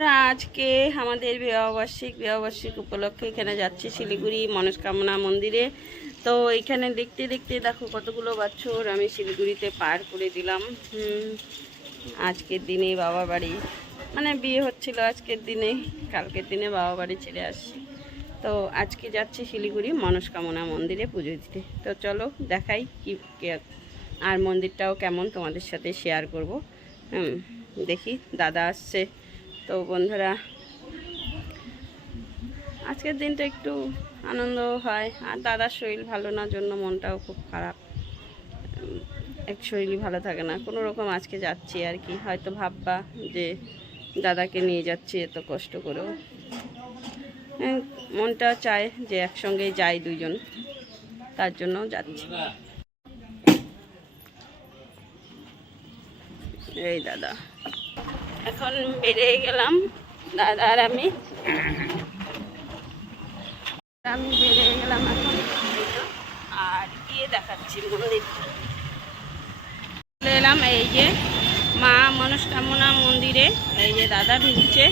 আজকে আমাদের বিবাহবার্ষিক উপলক্ষে এখানে যাচ্ছি শিলিগুড়ি মনস্কামনা মন্দিরে। তো এখানে দেখতে দেখতে দেখো কতগুলো বছর আমি শিলিগুড়িতে পার করে দিলাম। আজকের দিনে বাবা বাড়ি, মানে বিয়ে হচ্ছিল আজকের দিনে, কালকের দিনে বাবা বাড়ি ছেড়ে আসছি। তো আজকে যাচ্ছি শিলিগুড়ি মনস্কামনা মন্দিরে পুজো দিতে। তো চলো দেখাই কি আর মন্দিরটাও কেমন তোমাদের সাথে শেয়ার করব। দেখি দাদা আসছে। তো বন্ধুরা, আজকের দিনটা একটু আনন্দ হয়, আর দাদার শরীর ভালো না জন্য মনটাও খুব খারাপ। এক শরীরই ভালো থাকে না, কোনো রকম আজকে যাচ্ছি আর কি। হয়তো ভাববা যে দাদাকে নিয়ে যাচ্ছি এত কষ্ট করেও, মনটা চায় যে একসঙ্গে যাই দুজন, তার জন্য যাচ্ছি। এই দাদা, এখন বেরিয়ে গেলাম দাদা আর আমি বেরিয়ে গেলাম এখন। আর গিয়ে দেখাচ্ছি মন্দিরটা। চলে এলাম এই যে মা মনস্কামনা মন্দিরে। এই যে দাদা ঢুকছে।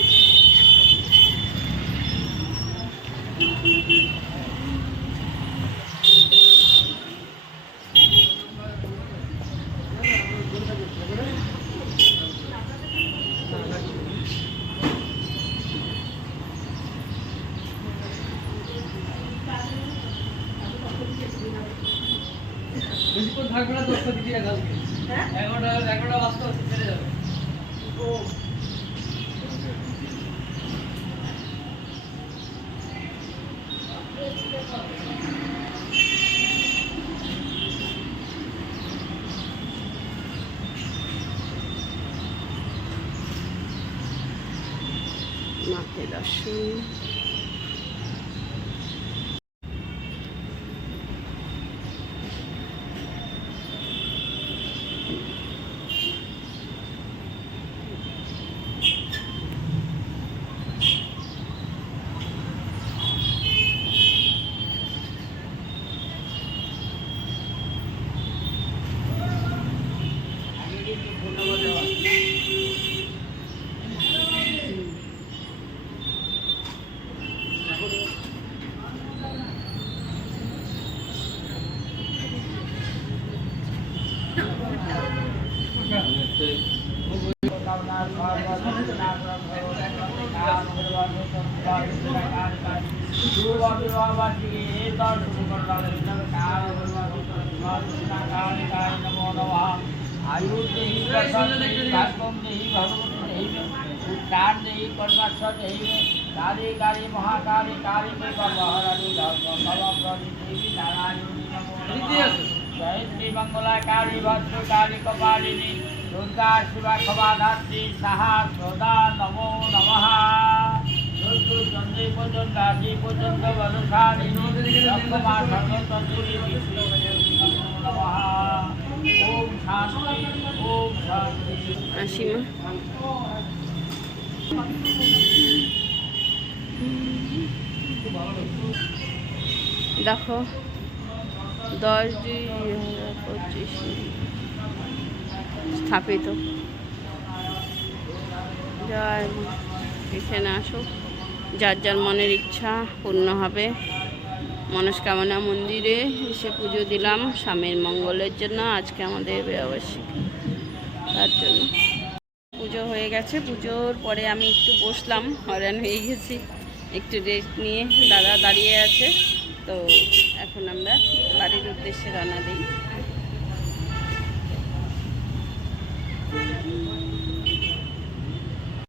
বেশিক্ষণ থাকবে না, 10টা দিকে কালকে 11টা বাজতে হচ্ছে, ছেড়ে যাবে। মাকে দর্শন। जय श्री मंगलाकारी भद्रकाली कपालिनी दुर्गा शिवा खबाधात्री साहा सदा नमो नमः। चंद्री पूजन राशि पूजन अनुसारिणी रक्तमा सर्वतंत्री नमो नमः। ओम शांति ओम शांति। आशिमा দেখো 10-2-2025 স্থাপিত। জয় মা। এখানে আসো, যার যার মনের ইচ্ছা পূর্ণ হবে। মনস্কামনা মন্দিরে এসে পুজো দিলাম স্বামীর মঙ্গলের জন্য। আজকে আমাদের বিবাহবার্ষিক, তার জন্য পুজো হয়ে গেছে। পুজোর পরে আমি একটু বসলাম, হয়রান হয়ে গেছি, একটু রেস্ট নিয়ে দাদা দাঁড়িয়ে আছে। তো এখন আমরা বাড়ির উদ্দেশ্যে রওনা দিই।